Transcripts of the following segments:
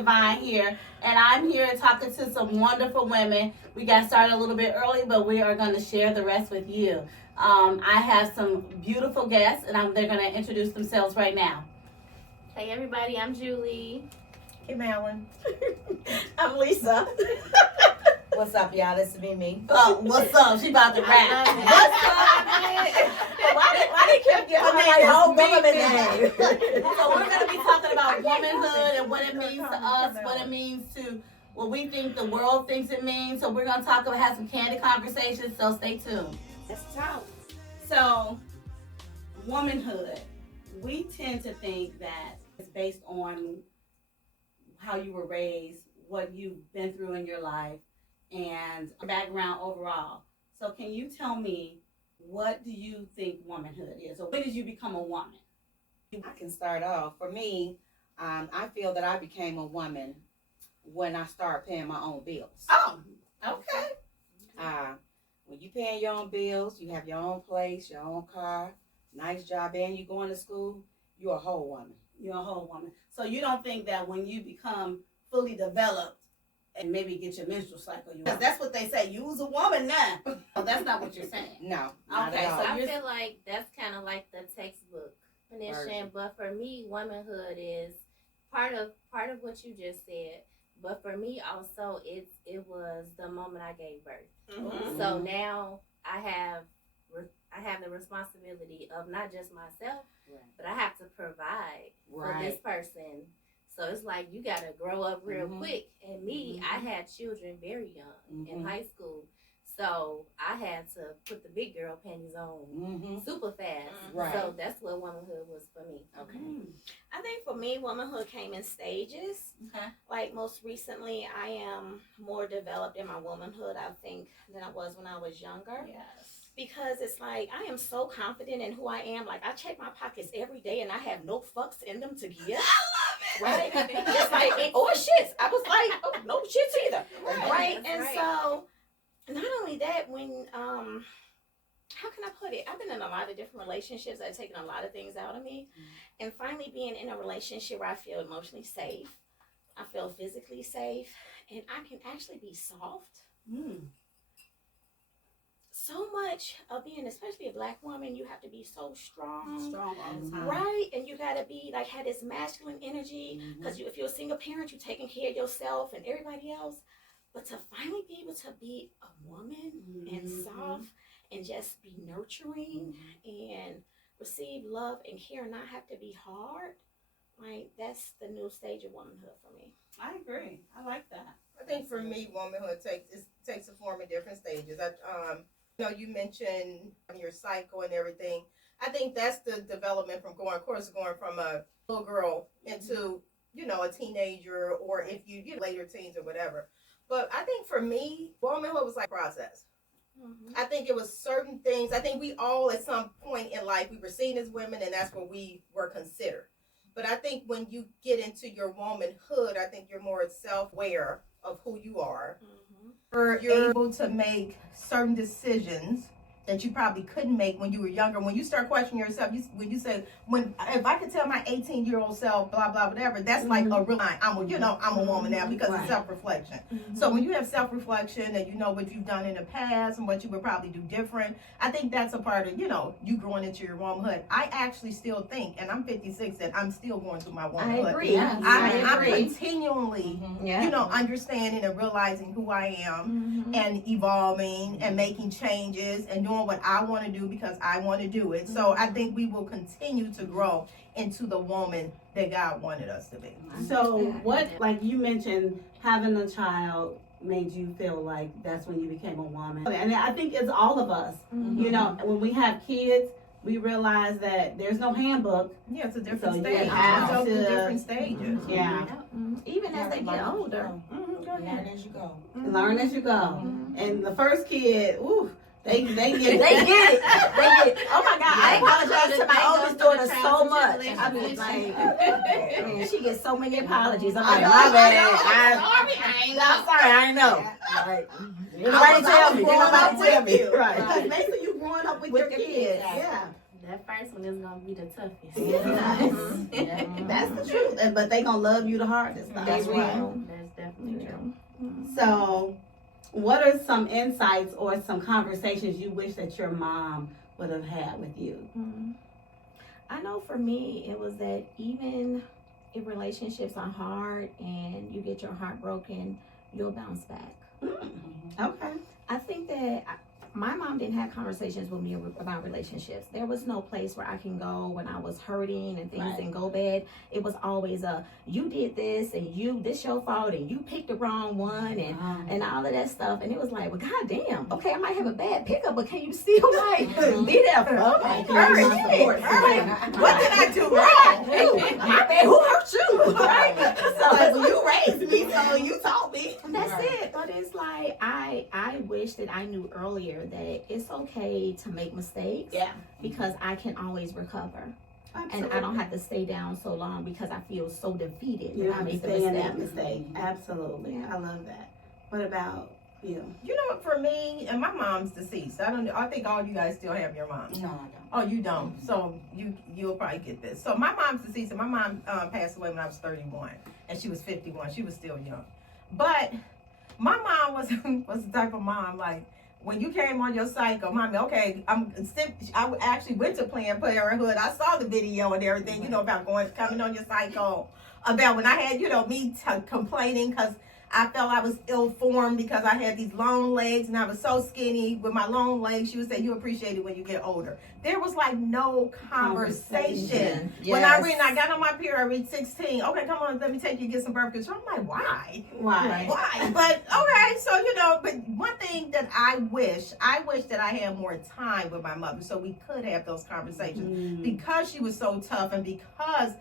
Divine here, and I'm here talking to some wonderful women. We got started a little bit early, but we are going to share the rest with you. I have some beautiful guests, and they're going to introduce themselves right now. Hey everybody, I'm Julie. Hey, Malin. I'm Lisa. What's up, y'all? This is me. What's up? She about to rap. What's up? Why they keep giving me like whole government name? So we're going to be talking about womanhood and what it means to us, what it means to what we think the world thinks it means. So we're going to have some candid conversations, so stay tuned. Let's talk. So, womanhood, we tend to think that it's based on how you were raised, what you've been through in your life, and background overall. So can you tell me, what do you think womanhood is? Or when did you become a woman? I can start off. For me, I feel that I became a woman when I started paying my own bills. Oh, okay. When you paying your own bills, you have your own place, your own car, nice job, and you going to school, you're a whole woman. You're a whole woman. So you don't think that when you become fully developed and maybe get your menstrual cycle, because that's what they say, you was a woman now. Oh, that's not what you're saying. No. Okay, so I feel like that's kind of like the textbook definition, but for me, womanhood is part of what you just said. But for me, also, it was the moment I gave birth. Mm-hmm. So now I have the responsibility of not just myself, but I have to provide for this person. So it's like you got to grow up real quick. And me, I had children very young in high school. So I had to put the big girl panties on super fast. Right. So that's what womanhood was for me. Okay. I think for me, womanhood came in stages. Okay. Like most recently, I am more developed in my womanhood, I think, than I was when I was younger. Yes. Because it's like, I am so confident in who I am. Like, I check my pockets every day and I have no fucks in them to give. I love it. Right? It's like, oh, shit. I was like, oh, no shits either. Right? And so, not only that, when, how can I put it? I've been in a lot of different relationships that have taken a lot of things out of me. And finally being in a relationship where I feel emotionally safe, I feel physically safe, and I can actually be soft. So much of being, especially a black woman, you have to be so strong. Strong all the time. Right? And you got to be, like, have this masculine energy. Because if you're a single parent, you're taking care of yourself and everybody else. But to finally be able to be a woman and soft and just be nurturing and receive love and care and not have to be hard, like, that's the new stage of womanhood for me. I agree. I like that. I think for me, womanhood takes a form in different stages. You mentioned your cycle and everything. I think that's the development from going from a little girl into, a teenager, or if you later teens or whatever. But I think for me, womanhood was like a process. I think it was certain things. I think we all at some point in life, we were seen as women, and that's what we were considered. But I think when you get into your womanhood, I think you're more self-aware of who you are. You're able to make certain decisions that you probably couldn't make when you were younger. When you start questioning yourself, when you say, if I could tell my 18-year-old self, blah, blah, whatever, that's like a real, I'm a woman now because of self-reflection. So when you have self-reflection and you know what you've done in the past and what you would probably do different, I think that's a part of, you growing into your womanhood. I actually still think, and I'm 56, and I'm still going through my womanhood. I agree. I'm continually, understanding and realizing who I am and evolving and making changes and doing what I want to do because I want to do it. So I think we will continue to grow into the woman that God wanted us to be. So what, like you mentioned, having a child made you feel like that's when you became a woman. And I think it's all of us. When we have kids, we realize that there's no handbook. Yeah, it's a different So stage. you have It's to- different stages. Yeah. Even as they get older. Learn as you go. Learn as you go. And the first kid, they get They get it. Oh my God! I apologize to my oldest daughter so much. I mean, like, man, she gets so many apologies. I'm like, my bad. I'm sorry. I know. Right. Nobody tell me. Nobody tell me. Right. Because basically you growing up with your kids. Yeah. That first one is gonna be the toughest. Yeah. That's the truth. But they gonna love you the hardest. That's right. That's definitely true. So, what are some insights or some conversations you wish that your mom would have had with you? I know for me, it was that even if relationships are hard and you get your heart broken, you'll bounce back. Okay. I think that my mom didn't have conversations with me about relationships. There was no place where I can go when I was hurting and things didn't go bad. It was always you did this and this your fault and you picked the wrong one and all of that stuff. And it was like, well, goddamn, okay, I might have a bad pickup, but can you still like be there for me? What did I do wrong? My bad, who hurt you? Right? So you raised me, so you taught me. That's it. But it's like I wish that I knew earlier that it's okay to make mistakes. Yeah. Because I can always recover. Absolutely. And I don't have to stay down so long because I feel so defeated. You that don't I have to made the stay in mistake. that mistake. Absolutely. Yeah. I love that. What about you? You know what? For me, and my mom's deceased. I think all you guys still have your moms. No, I don't. Oh, you don't. So you'll probably get this. So my mom's deceased, and my mom passed away when I was 31, and she was 51. She was still young. But my mom was the type of mom like, when you came on your cycle, mommy, okay, I actually went to Planned Parenthood. I saw the video and everything, about coming on your cycle, about when I had, me complaining because I felt I was ill-formed because I had these long legs and I was so skinny with my long legs. She would say, you appreciate it when you get older. There was like no conversation. Yes. When I got on my period, I reached 16. Okay, come on, let me take you to get some birth control. I'm like, why? Why? But okay, so but one thing that I wish that I had more time with my mother so we could have those conversations because she was so tough and because,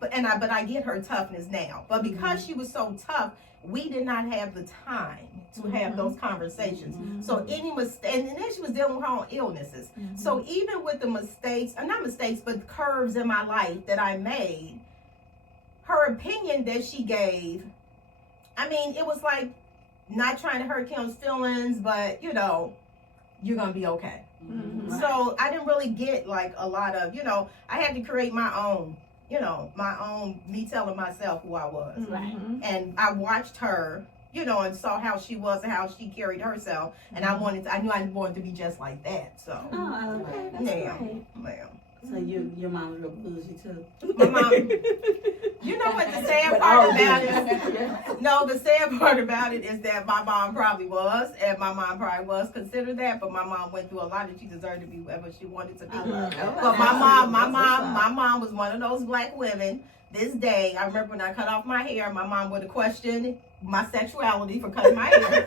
but I get her toughness now. But because she was so tough, we did not have the time to have those conversations. So any mistake, and then she was dealing with her own illnesses. So even with the mistakes, not mistakes, but curves in my life that I made, her opinion that she gave, it was like not trying to hurt Kim's feelings, but you're gonna be okay. So I didn't really get like a lot of, I had to create my own. Me telling myself who I was. Right. And I watched her, and saw how she was and how she carried herself. And I knew I wanted to be just like that. So, okay. ma'am. So your mom was real bougie too. My mom, you know what the sad part about it? No, the sad part about it is that my mom probably was, and my mom probably was considered that, but my mom went through a lot and she deserved to be whoever she wanted to be. But my mom was one of those black women. This day, I remember when I cut off my hair, my mom would have questioned my sexuality for cutting my hair.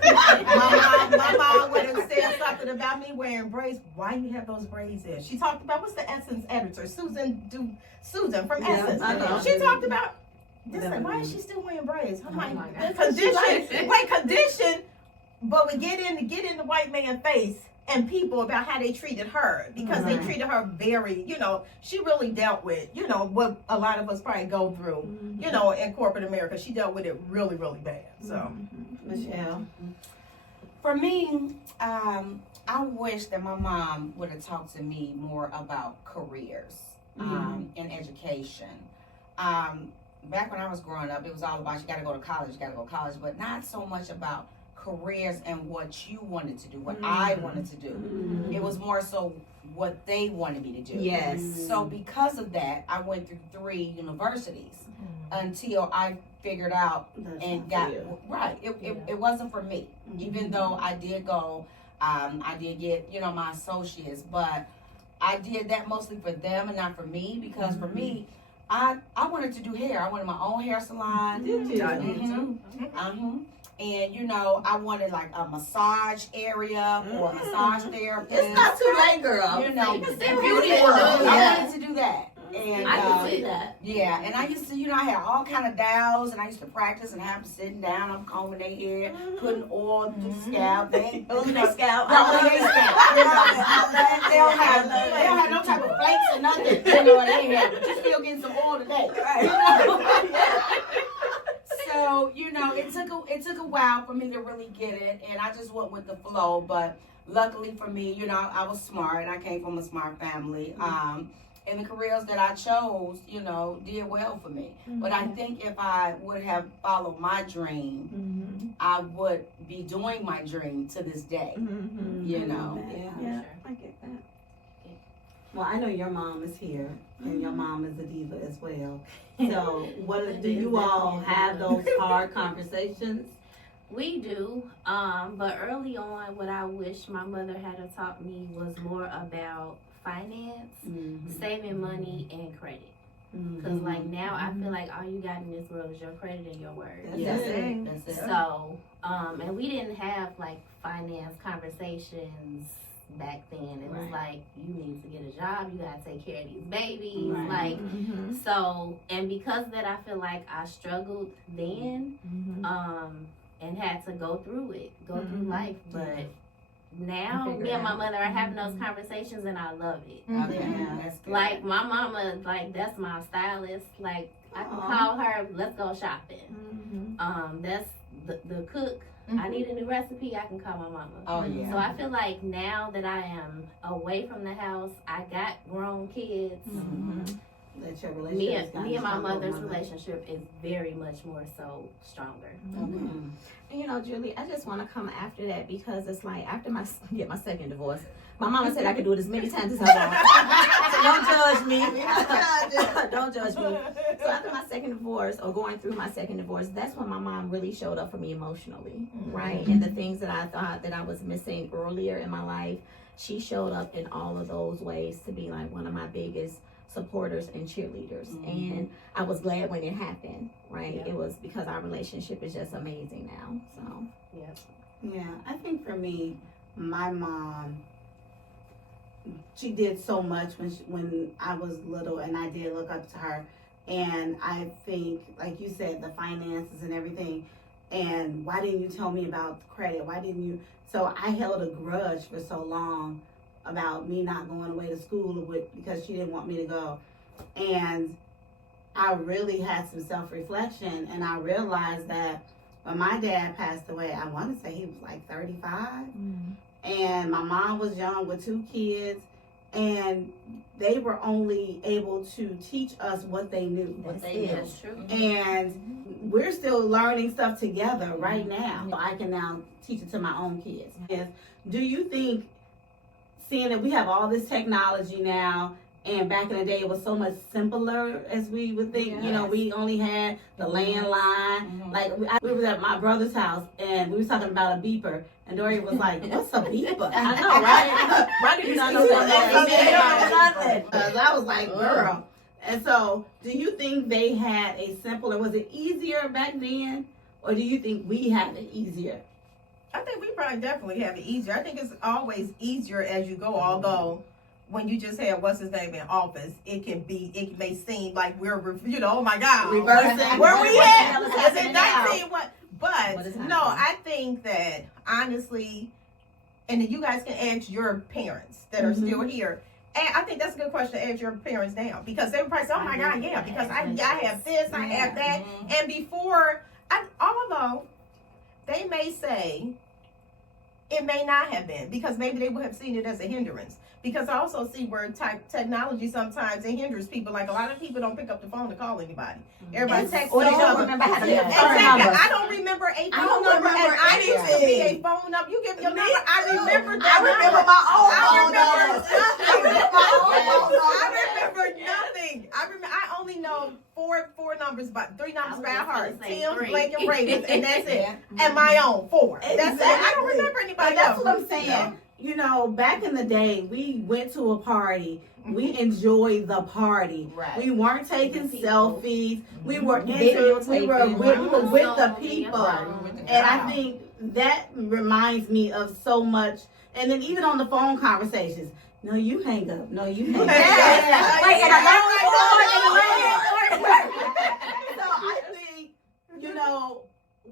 my mom would have said something about me wearing braids. Why you have those braids in? She talked about, what's the Essence editor? Susan from Essence. She talked about this. Like, why is she still wearing braids? I'm like, condition. But we get in the white man's face and people about how they treated her because they treated her very, she really dealt with, what a lot of us probably go through, in corporate America. She dealt with it really, really bad. So, Michelle. For me, I wish that my mom would have talked to me more about careers and education. Back when I was growing up, it was all about you got to go to college, but not so much about careers and what you wanted to do, what I wanted to do. It was more so what they wanted me to do. Yes. So because of that, I went through 3 universities until I figured out and got right. It wasn't for me, even though I did go. I did get my associates, but I did that mostly for them and not for me because for me, I wanted to do hair. I wanted my own hair salon. Did you? And I wanted like a massage area or a massage therapist. It's not too late, girl. I Yeah. wanted to do that. And I can see that. yeah, and I used to, I had all kind of dowels, and I used to practice and have them sitting down. I'm combing their hair, putting oil through the scalp. They scalp. They don't have no type of flakes or nothing. They have just still getting some oil today. So it took a while for me to really get it, and I just went with the flow. But luckily for me, you know, I was smart. I came from a smart family. And the careers that I chose, you know, did well for me. But I think if I would have followed my dream, I would be doing my dream to this day. You know. Yeah, I get that. Well, I know your mom is here, and your mom is a diva as well. So, do you all have those hard conversations? We do, but early on, what I wish my mother had taught me was more about finance, saving money, and credit. Because like now, I feel like all you got in this world is your credit and your word. That's it. So, and we didn't have like finance conversations back then. It was like, you need to get a job, you gotta take care of these babies, like so. And because of that, I feel like I struggled then, and had to go through through life. But now me and my mother are having those conversations, and I love it. That's good. Like my mama, like that's my stylist. Like I can call her, let's go shopping. That's the cook. I need a new recipe, I can call my mama. Oh yeah. So I feel like now that I am away from the house, I got grown kids. That your Me relationship and my mother's relationship is very much more so stronger. And you know, Julie, I just want to come after that because it's like after my second divorce, my mama said I could do it as many times as I want. So don't judge me. Don't judge me. So after my second divorce, or going through my second divorce, that's when my mom really showed up for me emotionally, right? And the things that I thought that I was missing earlier in my life, she showed up in all of those ways to be like one of my biggest supporters and cheerleaders. And I was glad when it happened, right? It was because our relationship is just amazing now. So yeah, I think for me, my mom, she did so much when I was little, and I did look up to her. And I think, like you said, the finances and everything, and why didn't you tell me about the credit? Why didn't you? So I held a grudge for so long about me not going away to school because she didn't want me to go. And I really had some self-reflection, and I realized that when my dad passed away, I want to say he was like 35, and my mom was young with 2 kids, and they were only able to teach us what they knew. That's true. And we're still learning stuff together right now. So I can now teach it to my own kids. Do you think, seeing that we have all this technology now, and back in the day it was so much simpler as we would think, you know, we only had the landline. Like we was at my brother's house, and we was talking about a beeper, and Dory was like, what's a beeper? I know, right? Why did you not know that? I was like, girl. And so, do you think they had a simpler, was it easier back then, or do you think we had it easier? I think we probably definitely have it easier. I think it's always easier as you go, although when you just have what's his name in office, it may seem like we're, you know, oh my God, Reversing. Where we at? Is it 19? What? But no, I think that honestly, and then you guys can ask your parents that are still here. And I think that's a good question to ask your parents now, because they would probably say, oh my God, yeah, because I have this, I have that. And before, although they may say it may not have been, because maybe they would have seen it as a hindrance. Because I also see where technology sometimes it hinders people. Like a lot of people don't pick up the phone to call anybody. Everybody texts each other. I don't remember a phone number, and I used to be a phone number. You give me your number. I remember that. I remember my own phone number. I remember nothing. I only know four numbers, but 3 numbers by heart. Tim, Blake, and Ravens, and that's it. And my own 4. That's it. I don't remember anybody else. That's what I'm saying. Yeah. You know, back in the day, we went to a party. We enjoyed the party. Right. We weren't taking selfies. We were with the people. And I think that reminds me of so much. And then even on the phone conversations, no, you hang up. No, you hang up. So I think, you know,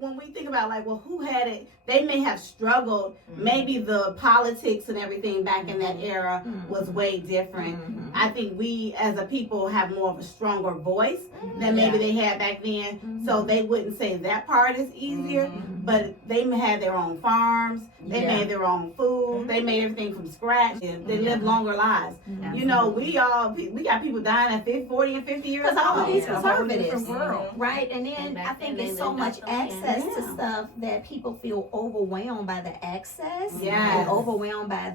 when we think about like, well, who had it? They may have struggled. Maybe the politics and everything back in that era was way different. I think we as a people have more of a stronger voice than maybe they had back then. So they wouldn't say that part is easier, but they had their own farms. They made their own food. They made everything from scratch. They lived longer lives. You know, we got people dying at 50, 40 and 50 years old. Because all of these conservatives, world. right? And then I think there's so much access to stuff that people feel overwhelmed by the access. And overwhelmed by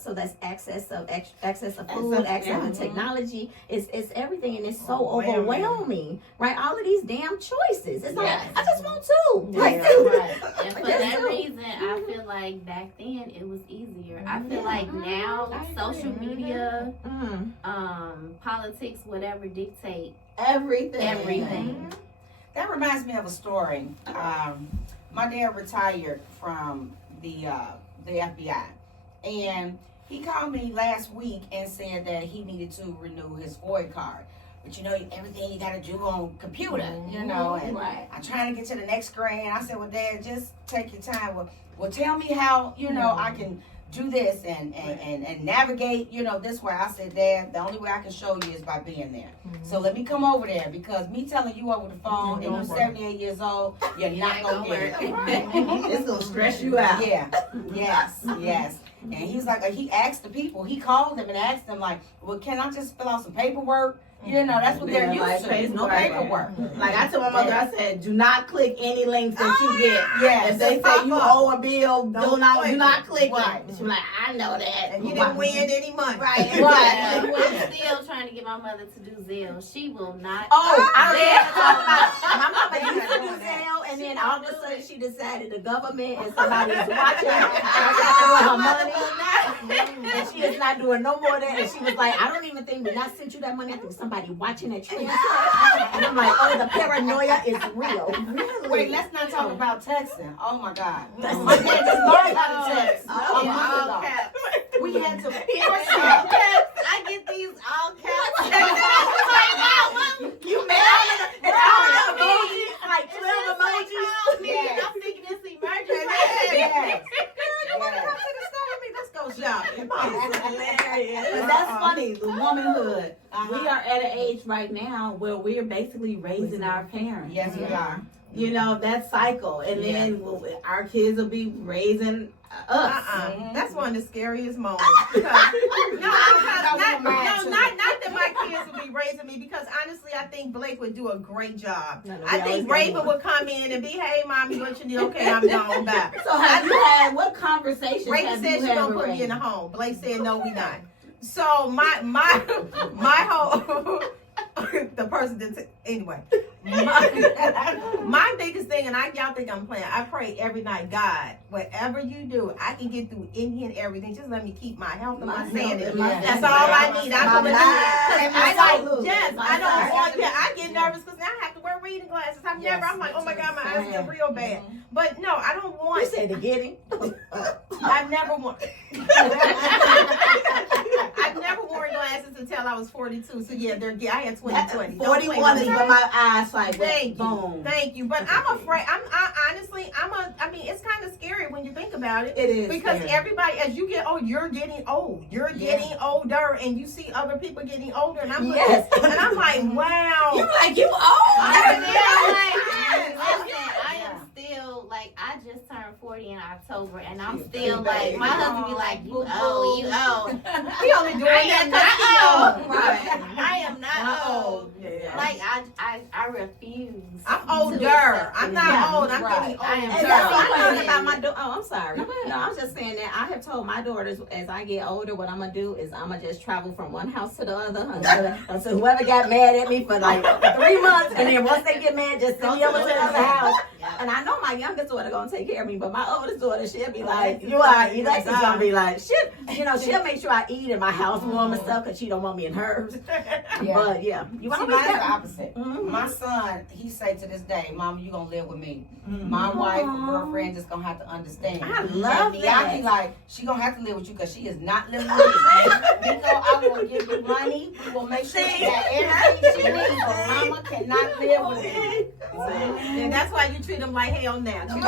so that's access of food, access of technology. It's everything, and it's so overwhelming, right? All of these damn choices. It's like, I just want to. Right. And for that reason, I feel like back then it was easier. I feel like now social media, politics, whatever dictate everything. That reminds me of a story. My dad retired from the FBI, and he called me last week and said that he needed to renew his FOIA card. But you know, everything you gotta do on computer, you know, and I'm trying to get to the next screen. I said, well, Dad, just take your time. Well, tell me how, you know, I can do this and navigate, you know, this way. I said, Dad, the only way I can show you is by being there. So let me come over there, because me telling you over the phone and you're 78 years old, you're not gonna get it. It's gonna stress you out. Yes. And he's like, he asked the people, he called them and asked them like, well, can I just fill out some paperwork? You know, that's what they're used to. There's no paperwork. Like I told my mother, I said, do not click any links that you get. If they say you owe a bill, do not click it. She was like, I know that. And you didn't win any money. Right. I'm still trying to get my mother to do Zelle. She will not. My mama used to do Zelle, and then all of a sudden she decided the government and somebody is watching her money. And she is not doing no more of that. And she was like, I don't even think we not sent you that money. I think somebody watching that transfer. And I'm like, oh, the paranoia is real. Really? Wait, let's not talk about texting. Oh my God. My dad just learned how to text. We had to I get these all caps. You made all of the emojis, like 12 emojis. I'm thinking it's emergency. You want to come to the store with me? Let's go shopping. But that's funny, the womanhood. We are at an age right now where we're basically raising our parents. Yes, we are. You know, that cycle. And then our kids will be raising us. That's one of the scariest moments. Because, not that my kids would be raising me, because honestly, I think Blake would do a great job. I think Raven would come in and be, hey, mommy, what you need? Okay, I'm gone. Bye. So have you had, what conversations Raven said you she's had going to with put me in Raven? the home. Blake said, no, we not. So my whole... the person that anyway, my biggest thing, and y'all think I'm playing, I pray every night, God, whatever you do, I can get through any and everything. Just let me keep my health and my sanity. That's all I need. I'm gonna I get nervous because now I have to wear reading glasses. I'm like, oh my God, my eyes get real bad. But no, I don't want. You said to get him. I've never worn. I've never worn glasses until I was 42. So yeah, I had 20/20. 41 is when my eyes like Thank you. But I'm afraid. I mean, it's kind of scary when you think about it. It is because scary. Everybody, as you get old, you're getting old. You're getting older, and you see other people getting older, and I'm looking, and I'm like, wow. You like you old. I am still like, I just turned 40 in October, and I'm still like, my husband be like, you old. He only doing that because Right. I am not old. Yeah. Like I refuse. I'm older. I'm not old. I'm getting older. I am And that's what I'm talking about my I'm sorry. No, I'm just saying that I have told my daughters as I get older, what I'm gonna do is I'm gonna just travel from one house to the other until whoever got mad at me for like 3 months, and then once they get mad, just send me over to the other house. And I know my youngest daughter gonna take care of me, but my oldest daughter, she'll be like, Alexis gonna be like, shit, she'll make sure I eat and my house warm and stuff because she don't want me in hers. But yeah, you See, always mine's the got opposite. My son, he say to this day, Mama, you gonna live with me. My wife or girlfriend just gonna have to understand. I love and that. Miyake, like, she gonna have to live with you because she is not living with me. Nico, I will give you money. We will make sure she got everything she needs, but Mama cannot live with me. And that's why you treat them like hell now. Even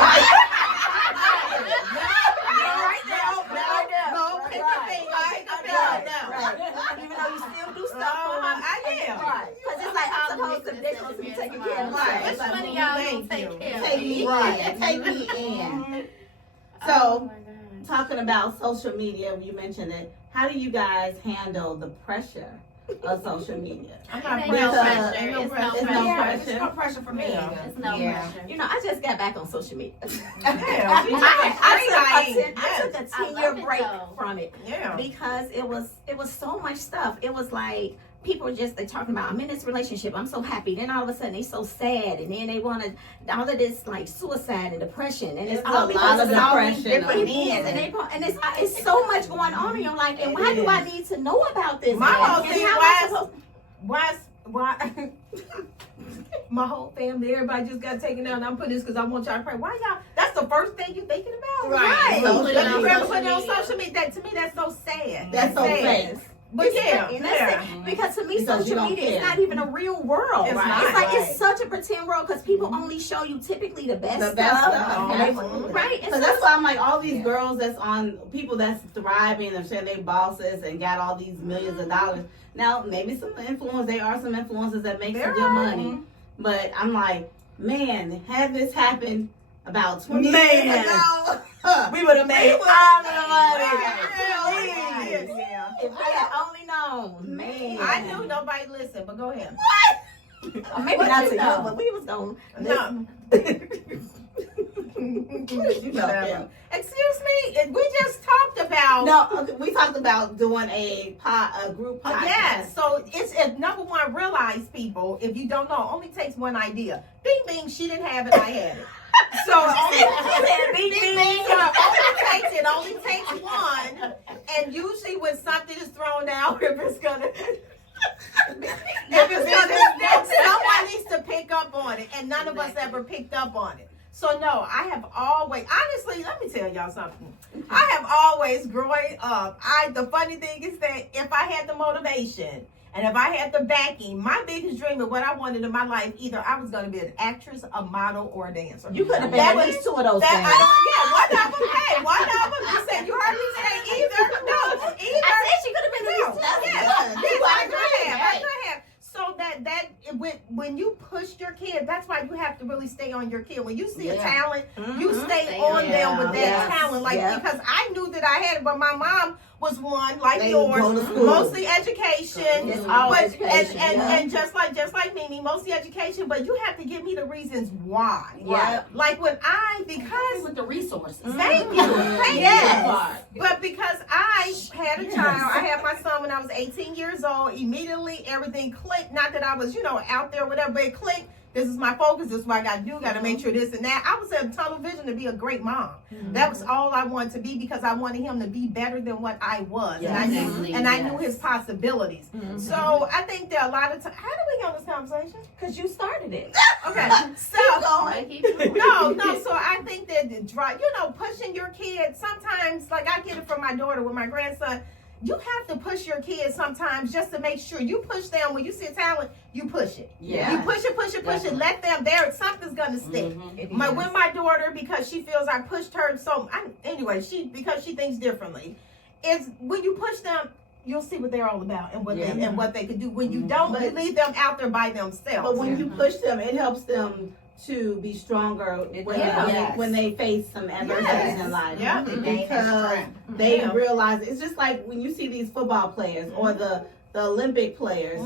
though you still do stuff for them. Because it's like, I'm supposed to, they're supposed to be taking care of them. Which one of y'all gonna take care of Take me in. Take me in. So, talking about social media, you mentioned it. How do you guys handle the pressure of social media? I'm not It ain't pressure. no pressure. It's no pressure. It's no pressure for me. It's no pressure. You know, I just got back on social media. I took a 10-year break from it Yeah. because it was so much stuff. It was like people were just, they talking about, I'm in this relationship, I'm so happy. Then all of a sudden they so sad, and then they want to, all of this like suicide and depression, and it's all a lot of depression. different ends, and it's so much going on in your life. And why do I need to know about this? My whole And thing how am I supposed- why my whole family, everybody just got taken out, and I'm putting this because I want y'all to pray. Why y'all? That's the first thing you're thinking about, Right. So, Social let me media. put it on social media. That to me, that's so sad. That's so sad. fake. But And that's it. Because to me, Because you social don't media is care. not even a real world. It's Right? not. It's like Right. it's such a pretend world because people only show you typically the best The best stuff. And they- Absolutely. right? And So so that's why I'm like, all these girls that's on, people that's thriving and saying they bosses and got all these millions of dollars. Now, maybe some influence, there are some influencers that make some good money. But I'm like, man, had this happened about 20 years ago, We would have made all of the money. Yeah. if I had only known, man. I knew nobody listened, but go ahead. Or maybe What not you to you, know? but we was going. No. You know, yeah. Excuse me, we just talked about. No, okay, we talked about doing a group podcast. Yes, so it's number one, realize people, if you don't know, it only takes one idea. Bing bing, she didn't have it, I had it. So it only takes one, and usually when something is thrown out, if it's gonna someone needs to pick up on it, and none of us ever picked up on it. So no, I have always, honestly, let me tell y'all something. I have always, growing up, the funny thing is that if I had the motivation and if I had the backing, my biggest dream of what I wanted in my life, either I was going to be an actress, a model, or a dancer. You could have been That at was- least two of those That, things. one of them. You said, you heard me say either. No, either. I said she could have been at least two. Yes, I could have. So when you push your kid, that's why you have to really stay on your kid. When you see a talent, you stay on them with that talent. Because I knew that I had it, but my mom was one like They yours, go to school. mostly education. It's all But education, and just like Mimi, mostly education. But you have to give me the reasons why. Yeah. Like when because with the resources. thank you, thank Yes. you. But because I had a child, I had my son when I was 18 years old. Immediately, everything clicked. Not that I was, out there, whatever, but it clicked. This is my focus. This is what I got to do. Got to make sure this and that. I was at tunnel vision to be a great mom. That was all I wanted to be because I wanted him to be better than what I was. Yes. And I knew his possibilities. So I think there are a lot of times. How did we get on this conversation? Because you started it. Okay. So. No. So I think that pushing your kids sometimes, like I get it from my daughter with my grandson. You have to push your kids sometimes just to make sure you push them. When you see a talent, you push it. Yeah. You push it. Let them there. Something's gonna stick. It With is. my daughter, because she feels I pushed her because she thinks differently. Is when you push them, you'll see what they're all about and what they can do. When you don't, you leave them out there by themselves. But when you push them, it helps them to be stronger when they face some adversities in life. Yeah. Because they realize it's just like when you see these football players or the Olympic players,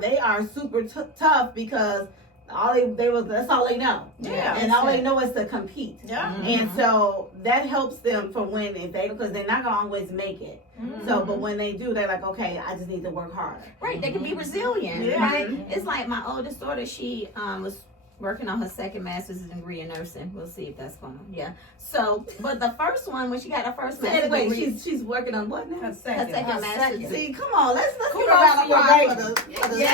they are super tough because that's all they know. Yeah. And all they know is to compete. Yeah. And so that helps them for when because they're not gonna always make it. So, but when they do, they're like, okay, I just need to work harder. Right, they can be resilient. Yeah. Right, it's like my oldest daughter. She was working on her second master's degree in nursing. We'll see if that's going on. Yeah. So, but the first one, when she got her first master's Anyway, degree, she's working on what now? Her her second. second master's degree. See, come on, let's Kudos give her a round of to your applause baby. for the She's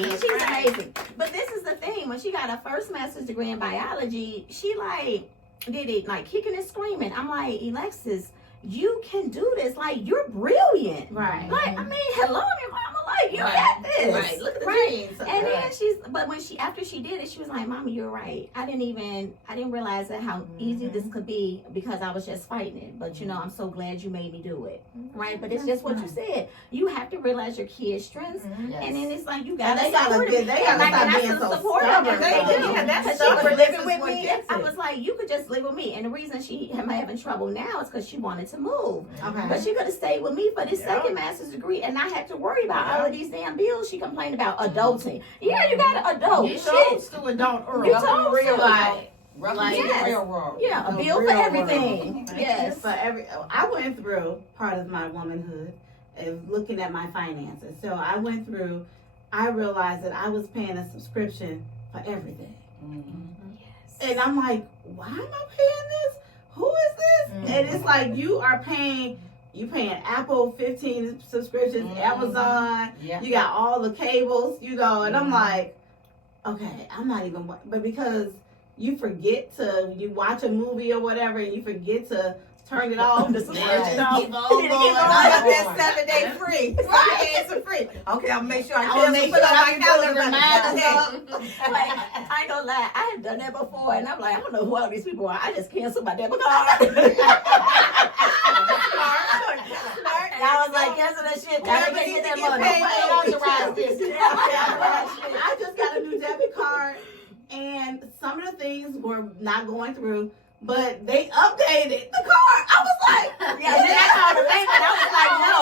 amazing. She's amazing. But this is the thing. When she got her first master's degree in biology, she did it kicking and screaming. I'm like, Alexis, you can do this. Like, you're brilliant. Right. Like, I mean, hello, your mama. like, you got this. Right. Look at the Right. jeans. And then after she did it, she was like, Mama, you're right. I didn't realize that how easy this could be because I was just fighting it. But I'm so glad you made me do it. Right. But it's just what you said. You have to realize your kid's strengths. Yes. And then it's like, you And got to they gotta stop being so stubborn. They do. Yeah, that's because she was stubborn. living This with is what me. gets I it. was like, you could just live with me. And the reason she am having trouble now is because she wanted to move. Okay. But she could have stayed with me for this Yeah. second master's degree, and I had to worry about all of these damn bills. She complained about adulting. Yeah, you got to adult. You Shit. chose to adult early. You chose real to. life. Like, the yes. real world. Yeah, a The bill for real everything. world. Yes. I went through part of my womanhood of looking at my finances. So I realized that I was paying a subscription for everything. Mhm. And I'm like, why am I paying this? Who is this? And it's like you paying Apple 15 subscriptions, Amazon, Yeah. you got all the cables, and I'm like, okay, I'm not even, but because you watch a movie or whatever, and you forget to turn it off, the subscription off. Keep on going. I got that 7 day free. 7 days are free. Okay, I'll make sure I cancel. Put on my calendar reminder. Like, I ain't gonna lie, I had done that before, and I'm like, I don't know who all these people are. I just canceled my debit card. And I was like, cancel that shit. I didn't get that money. Authorize this. I just got a new debit card, and some of the things were not going through, but they updated the card. I was like, Yeah, and then I called the bank, and I was like, no.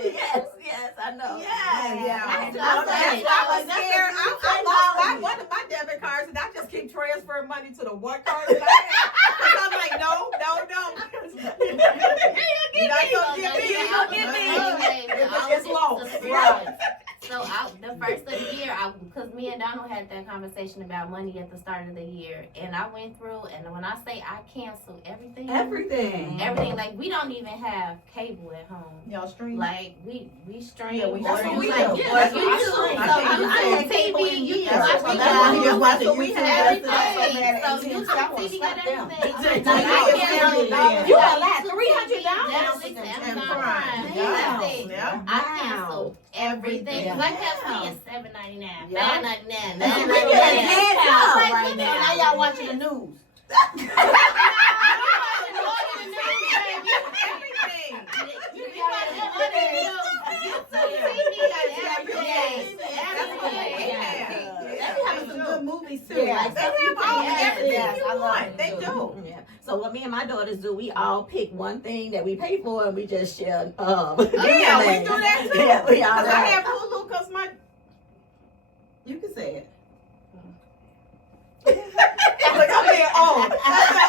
Yes, I know. Yeah. I was That's like, why I was scared. I lost one of my debit cards, and I just keep transferring money to the one card that I have. Because I'm like, no. You're not gonna get me. You gonna get me. It's low. Right. So the first of the year, because me and Donald had that conversation about money at the start of the year, and I went through, and when I say I canceled everything, like we don't even have cable at home. Y'all stream? Like we stream. Yeah, we or stream. you That's like, what yeah, we you do. too. I So can't you use got cable TV, in you years. can watch That's it. what so we have have. So YouTube TV got everything. Like, I canceled. You a lot, $300. Netflix, Amazon Prime. That's it. Yeah. I canceled everything. Yeah. I kept paying $7.99, Yeah. $5.99, That's $9.99. what we get a handout Like, right look now. at Now y'all watching the news. Some good movies too. Yeah. Like, They have all everything Yes, you I love want. it. They do. Yeah. So what me and my daughters do, we all pick one thing that we pay for, and we just share. Yeah, we do that too. Yeah, we all Because I right. have Hulu because my. you can say it. Look, I'm being old. That's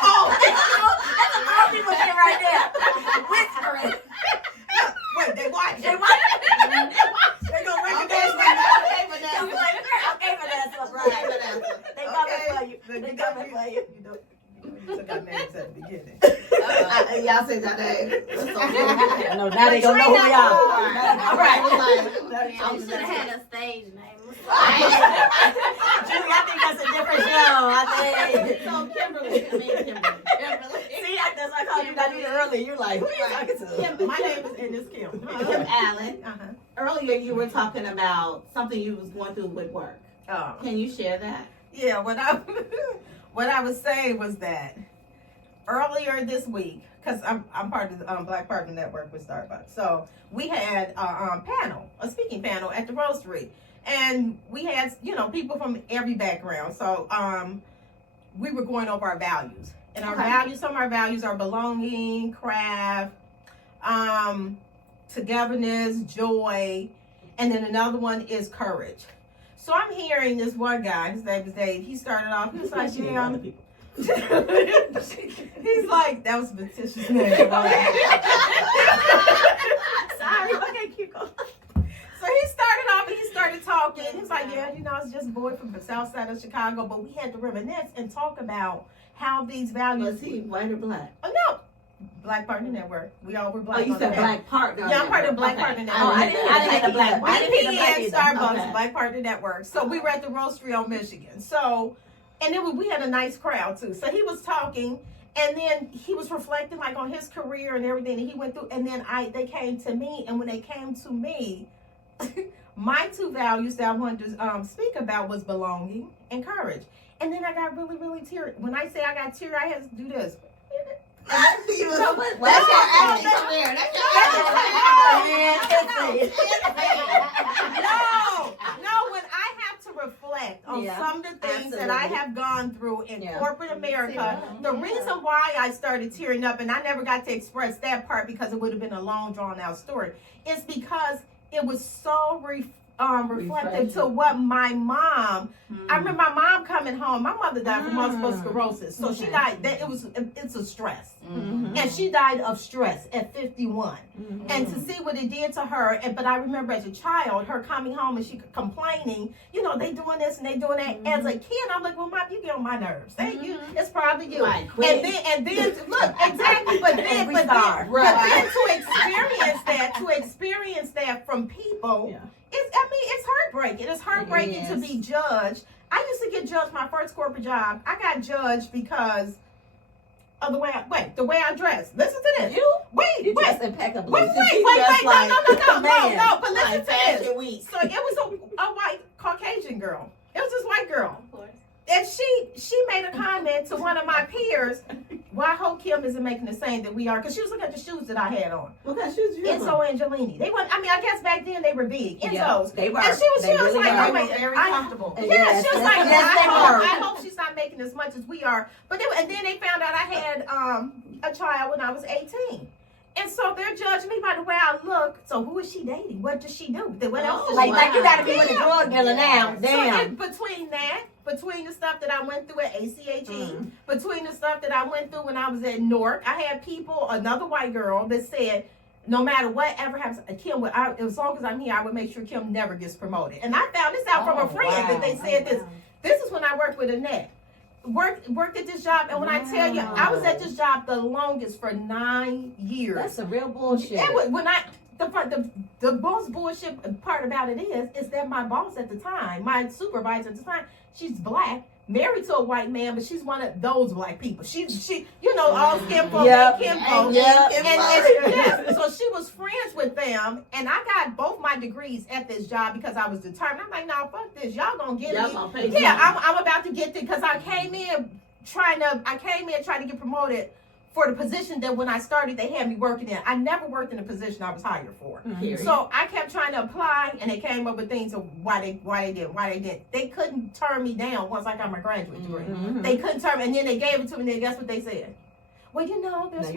a lot of people shit right there. Whispering. Wait, they watch it. They want They gonna recognize Okay, me. Okay, Vanessa, right. They coming for you. They coming for you. You took our names at the beginning. Y'all say that name. No, now they gonna know who we are. All right. I should have had a stage name. Julie, I think that's a different show. I think. So Kimberly. See, that's why I called you Donita earlier. You're like, who are you talking to? My name is Kim. Kim Allen. Uh-huh. Earlier you were talking about something you was going through with work. Oh. Can you share that? Yeah, what I was saying was that earlier this week, because I'm part of the Black Partner Network with Starbucks, so we had a speaking panel at the roastery, and we had people from every background. So we were going over our values, and our values. Some of our values are belonging, craft, togetherness, joy, and then another one is courage. So I'm hearing this one guy, his name is Dave, he started off, he was like, yeah, he's like, that was Letitia's name. Sorry, okay, keep going. So he started off and he started talking. He was like, yeah, it's just a boy from the south side of Chicago, but we had to reminisce and talk about how these values. Was he white or black? Oh, no. Black Partner Network. We all were black. Oh, you on said the Black Partner. Yeah, I'm part of Black Okay. Partner Network. Oh, I didn't get the black. I didn't get the black BPN either. Starbucks, Okay. Black Partner Network. So we were at the roastery on Michigan. So, and then we had a nice crowd too. So he was talking, And then he was reflecting like on his career and everything that he went through. And then they came to me, and when they came to me, my two values that I wanted to speak about was belonging and courage. And then I got really, really teary. When I say I got teary, I had to do this. That's your career. No, when I have to reflect on some of the things that I have gone through in corporate America, the reason why I started tearing up, and I never got to express that part because it would have been a long, drawn-out story, is because it was so reflective to what my mom. I remember my mom coming home. My mother died from multiple sclerosis, so she died. It's a stress, and she died of stress at 51. And to see what it did to her, but I remember as a child, her coming home and she complaining. You know, they doing this and they doing that. As a kid, I'm like, well, Mom, you get on my nerves. Thank you. It's probably you. Right, and then look exactly, but then to experience that from people. Yeah. It's heartbreaking. It's heartbreaking to be judged. I used to get judged my first corporate job. I got judged because of the way I dressed. Listen to this. You dress impeccably. Wait, no, but listen to this. So it was a white Caucasian girl. It was this white girl. Of course. And she made a comment to one of my peers. Why I hope Kim isn't making the same that we are, because she was looking at the shoes that I had on. What kind of shoes you have? Enzo Angelini. They were. I guess back then they were big. Enzo's. Yeah, they were. And she was really like, were. oh, Very comfortable. Yeah, she was like, they were. I hope she's not making as much as we are. But and then they found out I had a child when I was 18. And so they're judging me by the way I look. So who is she dating? What does she do? What else does she do? Like you gotta be with a drug dealer now. Damn. So between the stuff that I went through at ACHE, between the stuff that I went through when I was at Newark, I had another white girl that said, no matter whatever happens, Kim, as long as I'm here, I would make sure Kim never gets promoted. And I found this out from a friend that they said this. This is when I worked with Annette. Worked at this job, and when I tell you, I was at this job the longest for 9 years. That's a real bullshit. The most bullshit part about it is that my boss at the time, my supervisor at the time, she's black, married to a white man, but she's one of those black people. She all skin folk, so she was friends with them, and I got both my degrees at this job because I was determined. I'm like, no, fuck this, y'all gonna get me. I'm about to get there because I came in trying to get promoted for the position that when I started they had me working in. I never worked in a position I was hired for. So I kept trying to apply, and they came up with things of why they did. They couldn't turn me down once I got my graduate degree. They couldn't turn me, and then they gave it to me, and then guess what they said? Well, there's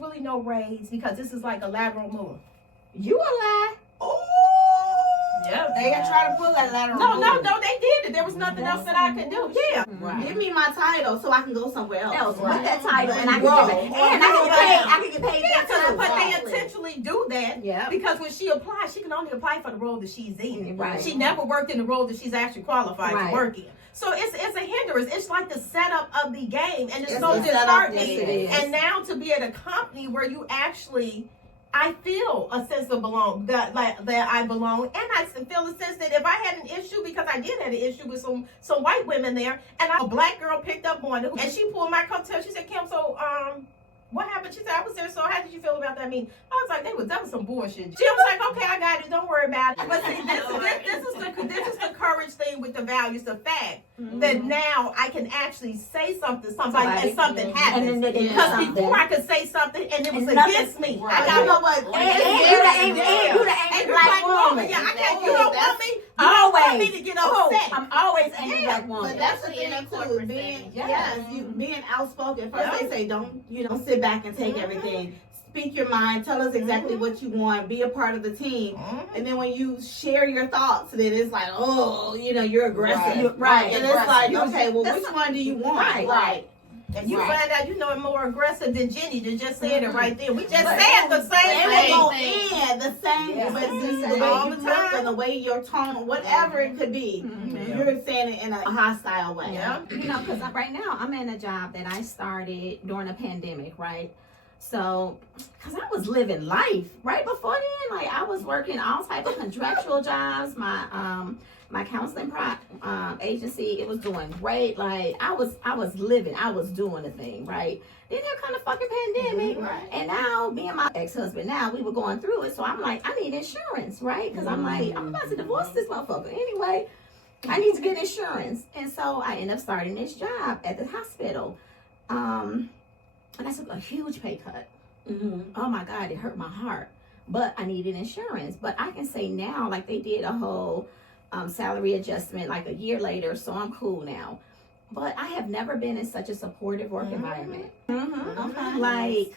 really no raise because this is like a lateral move. You a lie. Oh. Yeah, they had tried to pull that lateral move. No, they did it. There was nothing else that I could do. Yeah. Right. Give me my title so I can go somewhere else. With that title, and I can get paid. But they intentionally do that because when she applies, she can only apply for the role that she's in. Right. She never worked in the role that she's actually qualified to work in. So it's a hindrance. It's like the setup of the game, and it's so disheartening. And now to be at a company where you actually, I feel a sense of belong that I belong, and I feel a sense that if I had an issue, because I did have an issue with some white women there, and a black girl picked up on it, and she pulled my coattail. She said, Kim, so what happened? She said, I was there, so how did you feel about that meeting? I was like, that was some bullshit. She was like, okay, I got it, don't worry about it. But see, this is the courage thing with the values, the fact that now I can actually say something, and something happens. Because before I could say something and it was against me. I got no what. And you the angry black woman. Yeah, I can't. You don't want me. Always. Want me to get upset. I'm always angry black woman. But that's the thing too. Being outspoken. First they say don't sit back and take everything. Speak your mind. Tell us exactly what you want. Be a part of the team. And then when you share your thoughts, then it's like, you're aggressive. Right. And it's like, okay, well, which one do you want? Right. And you find out you're more aggressive than Jenny that just said it right there. We just said the same thing. Go in the same, but this is the way you look and the way your tone, whatever it could be, you're saying it in a hostile way. Yeah. Because right now I'm in a job that I started during a pandemic, right? So, because I was living life right before then, like I was working all type of contractual jobs. My my counseling agency, it was doing great. Like I was living, I was doing the thing, right? Then here come the fucking pandemic, and now me and my ex-husband, now we were going through it. So I'm like, I need insurance, right? Because I'm like, I'm about to divorce this motherfucker anyway. I need to get insurance, and so I end up starting this job at the hospital, and I took a huge pay cut. Oh my God, it hurt my heart. But I needed insurance. But I can say now, like they did a whole salary adjustment like a year later, so I'm cool now. But I have never been in such a supportive work environment. Okay. Like,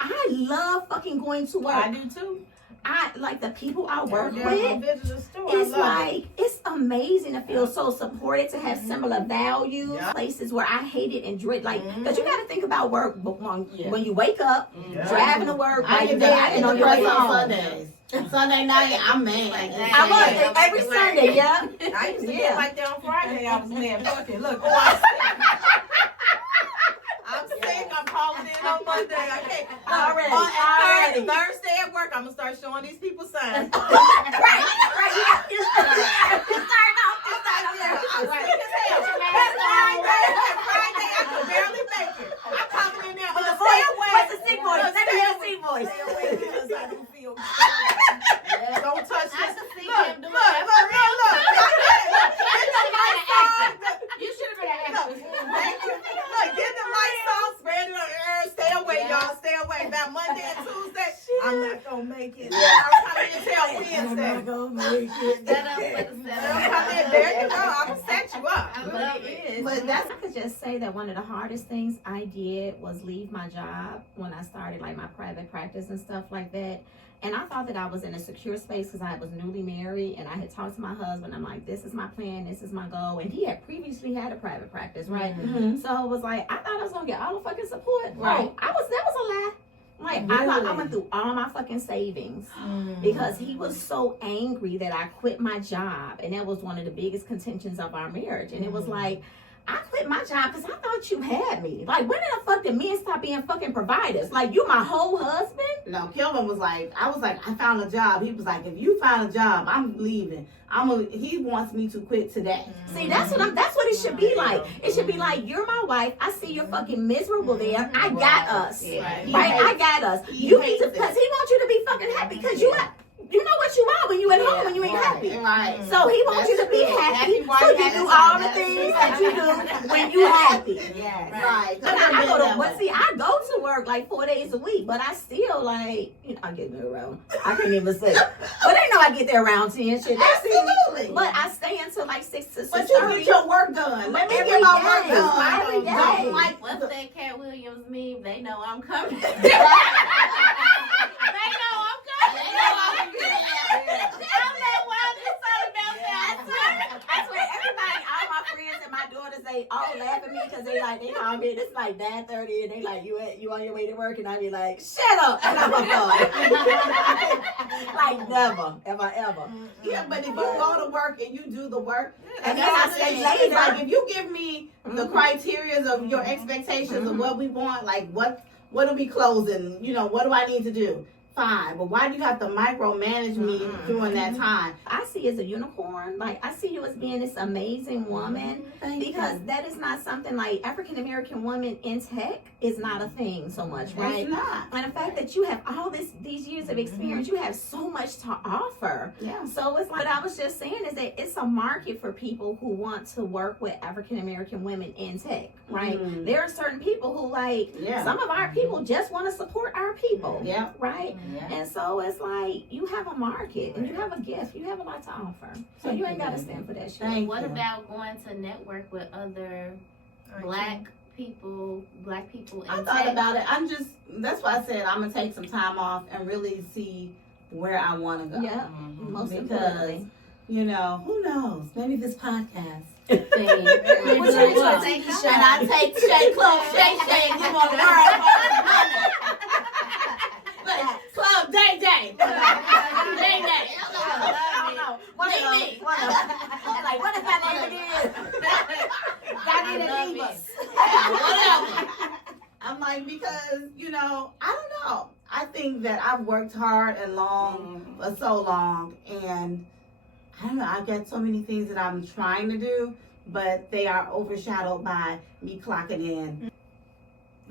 I love fucking going to work. I do too. I like the people I work with. Store. It's like, it's amazing to feel so supported, to have similar values, places where I hated and dread, like, because you got to think about work when you wake up, driving to work, I get there on your way home. Sundays. Sunday night, I'm mad. I'm up every Sunday, yeah. I used to get like that on Friday. I was mad. Fuck it. Look, I'm sick. I'm calling in on Monday. I can't. Already. Thursday at work, I'm gonna start showing these people signs. Right. I'm sick as hell. Friday, I can barely make it. I'm coming in there. Stay away. What's the sick voice? Let me hear the sick voice. Stay away because I don't feel good. Don't touch this. Look. You should have been an actress. Thank you. Look, get the lights off, spread it on the air. Stay away, y'all. Stay away. About Monday and Tuesday, I'm not gonna make it. I'm coming to tell Wednesday. I'm not gonna make it. There you go. I'm gonna set you up. I love it. But I could just say that one of the hardest things I did was leave my job when I started like my private practice and stuff like that. And I thought that I was in a secure space because I was newly married, and I had talked to my husband. I'm like, this is my plan, this is my goal. And he had previously had a private practice, right? So it was like, I thought I was gonna get all the fucking support. Right. That was a lie. Like, I thought I went through all my fucking savings because he was so angry that I quit my job. And that was one of the biggest contentions of our marriage. And it was like, I quit my job because I thought you had me. Like, when the fuck did men stop being fucking providers? Like, you my whole husband? No, Kelvin was like, I found a job. He was like, if you find a job, I'm leaving. He wants me to quit today. See, that's what it should be like. It should be like, you're my wife. I see you're fucking miserable there. I got us. Yeah. Right? I got us. You need to, because he wants you to be fucking happy because you know what you are when you at home when you ain't happy. Right. So he wants you to be happy. So you do all the things that you do when you happy. Yes. Right. I go to work like 4 days a week, but I still like, I get me around. I can't even say. But they know I get there around 10 shit. Absolutely. But I stay until like 6 to 6:30. But you get your work done. Let me get my work done. Every day. Don't like What's that Cat Williams meme? They know I'm coming. They all laugh at me because they call me. It's like 9:30 and they like, you on your way to work, and I be like, shut up, and I'm a like never, ever. Yeah, but if you go to work and you do the work, and then I stay later. Like if you give me the criteria of your expectations of what we want, like what are we closing? What do I need to do? Fine, but why do you have to micromanage me during that time? I see you as a unicorn. Like, I see you as being this amazing woman because that is not something like African American women in tech is not a thing so much, right? It's not. And the fact that you have all these years of experience, you have so much to offer. Yeah. So it's like what I was just saying is that it's a market for people who want to work with African American women in tech, right? There are certain people who some of our people just want to support our people, right? Yeah. And so it's like you have a market and you have a gift. You have a lot to offer. So you ain't got to stand for that shit. What about going to network with other black people in I thought about it. That's why I said I'm going to take some time off and really see where I want to go. Yeah. Most importantly. Who knows? Maybe this podcast. Should I take Shay Club, Shay, and give on the world? Club Day. Day. What if I name it is? Whatever. I'm like, because, I don't know. I think that I've worked hard and long for so long, and I don't know, I've got so many things that I'm trying to do, but they are overshadowed by me clocking in.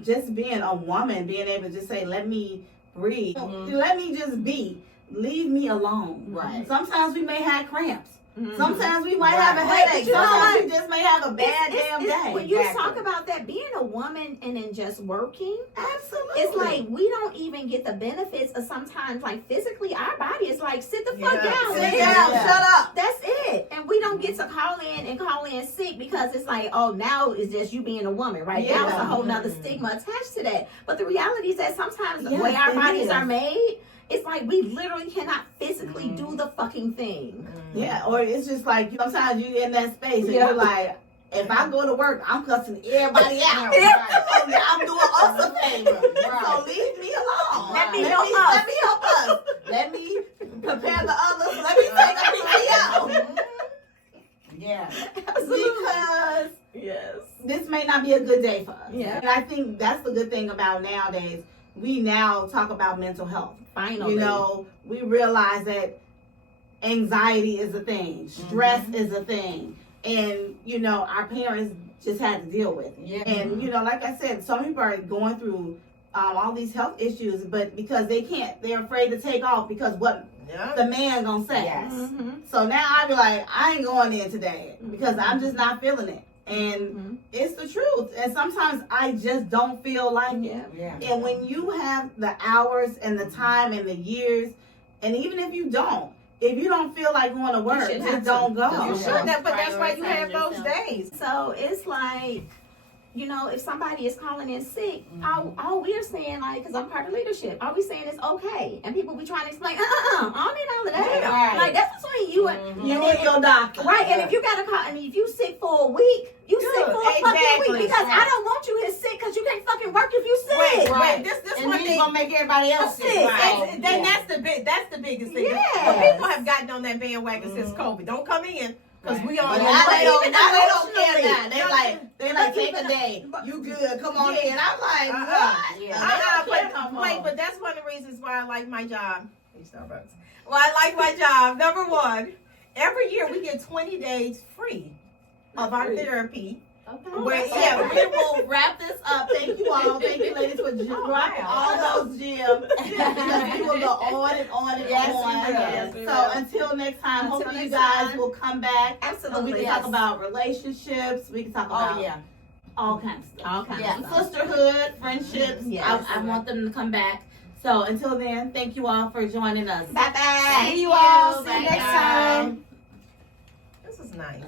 Just being a woman, being able to just say, let me breathe. Let me just be. Leave me alone. Right. Sometimes we may have cramps. Mhm. Sometimes we might have a Right. headache. But you know Sometimes what? we just may have a bad damn day. When you Exactly. talk about that, being a woman and then just working, Absolutely. it's like we don't even get the benefits of sometimes, like physically, our body is like, sit the fuck down. Sit man. down, shut up. That's it. And we don't get to call in sick because it's like, oh, now it's just you being a woman, right? Yeah. Now it's a whole nother stigma attached to that. But the reality is that sometimes the Yes, way our it bodies is. are made, it's like we literally cannot physically do the fucking thing. Yeah, or it's just like sometimes you in that space and Yeah. you're like, if I go to work, I'm cussing everybody out. Right. I'm doing us a favor. Right. So leave me alone. Let me help us. Let me help us. Let me prepare the others. Let me take a PTO. Yeah. Because Yes. this may not be a good day for us. Yeah. And I think that's the good thing about nowadays. We now talk about mental health. Finally. You know, we realize that anxiety is a thing, stress is a thing, and you know, our parents just had to deal with it. Yeah. And you know, like I said, some people are going through all these health issues, but because they can't, they're afraid to take off because what Yeah. the man gonna say. Yes. Mm-hmm. So now I be like, I ain't going in today because I'm just not feeling it, and Mm-hmm. it's the truth. And sometimes I just don't feel like it. Yeah. Yeah. And when you have the hours and the time and the years, and even if you don't feel like going to work, shouldn't just have don't to. go. You Yeah. should, but that's why you have those Prioritize days. So it's like, you know, if somebody is calling in sick, all we're saying, like, because I'm part of leadership, all we saying is okay. And people be trying to explain, I don't need all of that. Right. Like, that's between you and, You and your doctor. right, and if you got to call, and if you sick for a week, you sick for a fucking exactly. week. Because I don't want you here sick because you can't fucking work if you sick. Wait, this And one then thing. gonna make everybody else sick. Sick. Right. Then that's the biggest thing. Yes. But people have gotten on that bandwagon since COVID. Don't come in because we all But know. now they don't, even now they don't care emotionally. now. They like take a day. You good? Come on in. I'm like, what? Yeah. They don't care no more. But that's one of the reasons why I like my job. Starbucks. Why I like my job. Number one, every year we get 20 days free of our therapy. Okay. Where, So we will wrap this up. Thank you all. Thank you, ladies, for dropping all those gems. Because we will go on and on and Yes, on. we will. Yes, we So will. until next time, Until hopefully you next guys time. will come back. Absolutely. We can talk about relationships. We can talk about Oh yeah. all kinds of stuff. All kinds Yeah. of stuff. Sisterhood, friendships. Yes. I want them to come back. So until then, thank you all for joining us. Bye-bye. See you all. See Bye, you next guys. time. This is nice.